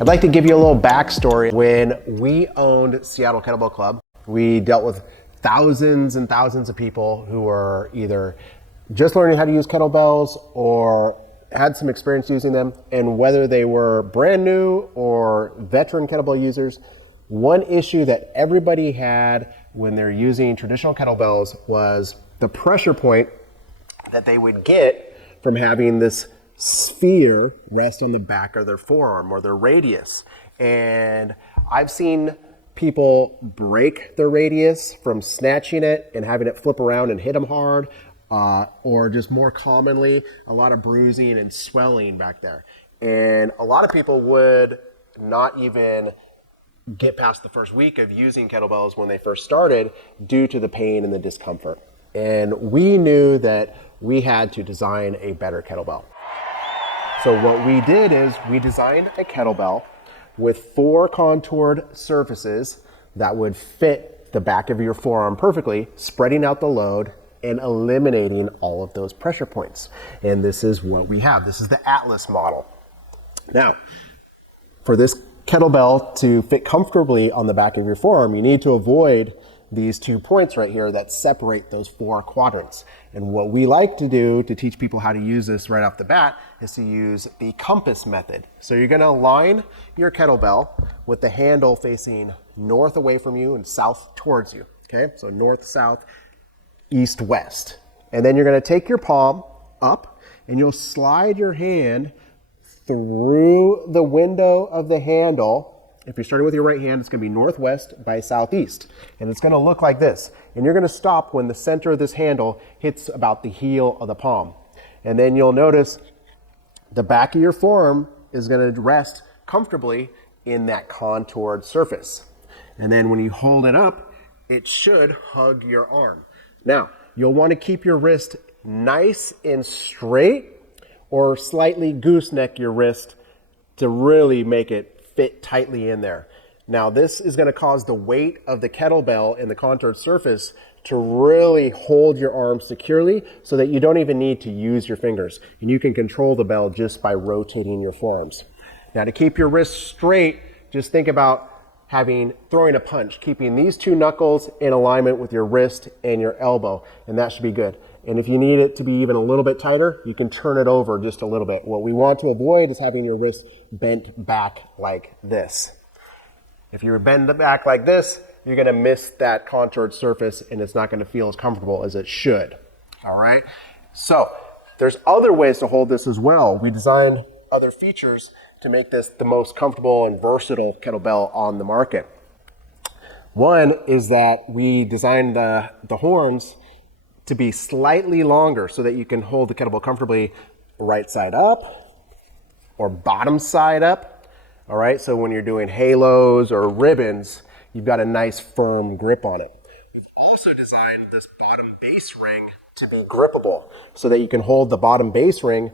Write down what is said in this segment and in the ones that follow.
I'd like to give you a little backstory. When we owned Seattle Kettlebell Club, we dealt with thousands and thousands of people who were either just learning how to use kettlebells or had some experience using them. And whether they were brand new or veteran kettlebell users, one issue that everybody had when they're using traditional kettlebells was the pressure point that they would get from having this sphere rest on the back of their forearm or their radius. And I've seen people break the radius from snatching it and having it flip around and hit them hard, or just more commonly, a lot of bruising and swelling back there. And a lot of people would not even get past the first week of using kettlebells when they first started due to the pain and the discomfort. And we knew that we had to design a better kettlebell. So what we did is we designed a kettlebell with 4 contoured surfaces that would fit the back of your forearm perfectly, spreading out the load and eliminating all of those pressure points. And this is what we have. This is the Atlas model. Now, for this kettlebell to fit comfortably on the back of your forearm, you need to avoid these 2 points right here that separate those 4 quadrants. And what we like to do to teach people how to use this right off the bat is to use the compass method. So you're going to align your kettlebell with the handle facing north away from you and south towards you. Okay, so north, south, east, west. And then you're going to take your palm up and you'll slide your hand through the window of the handle. If you're starting with your right hand, it's going to be northwest by southeast. And it's going to look like this. And you're going to stop when the center of this handle hits about the heel of the palm. And then you'll notice the back of your forearm is going to rest comfortably in that contoured surface. And then when you hold it up, it should hug your arm. Now, you'll want to keep your wrist nice and straight or slightly gooseneck your wrist to really make it fit tightly in there. Now this is going to cause the weight of the kettlebell in the contoured surface to really hold your arm securely so that you don't even need to use your fingers. And you can control the bell just by rotating your forearms. Now to keep your wrist straight, just think about throwing a punch, keeping these 2 knuckles in alignment with your wrist and your elbow, and that should be good. And if you need it to be even a little bit tighter, you can turn it over just a little bit. What we want to avoid is having your wrist bent back like this. If you bend it back like this, you're going to miss that contoured surface and it's not going to feel as comfortable as it should. All right? So there's other ways to hold this as well. We designed other features to make this the most comfortable and versatile kettlebell on the market. One is that we designed the horns to be slightly longer so that you can hold the kettlebell comfortably right side up or bottom side up. All right, so when you're doing halos or ribbons, you've got a nice firm grip on it. We've also designed this bottom base ring to be grippable so that you can hold the bottom base ring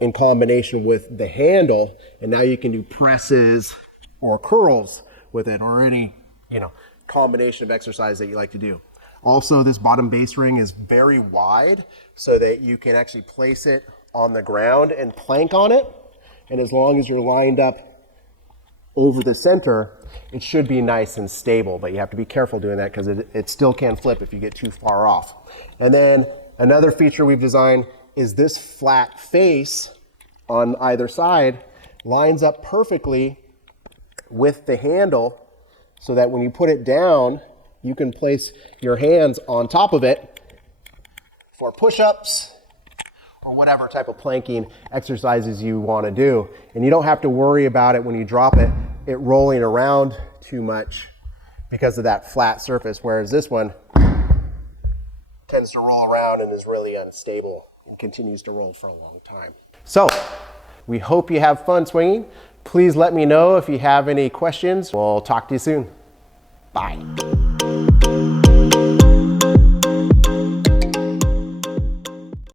in combination with the handle, and now you can do presses or curls with it or any, combination of exercise that you like to do. Also, this bottom base ring is very wide so that you can actually place it on the ground and plank on it. And as long as you're lined up over the center, it should be nice and stable, but you have to be careful doing that because it still can flip if you get too far off. And then another feature we've designed is this flat face on either side lines up perfectly with the handle so that when you put it down, you can place your hands on top of it for push-ups or whatever type of planking exercises you want to do. And you don't have to worry about it when you drop it rolling around too much because of that flat surface, whereas this one tends to roll around and is really unstable and continues to roll for a long time. So, we hope you have fun swinging. Please let me know if you have any questions. We'll talk to you soon. Bye.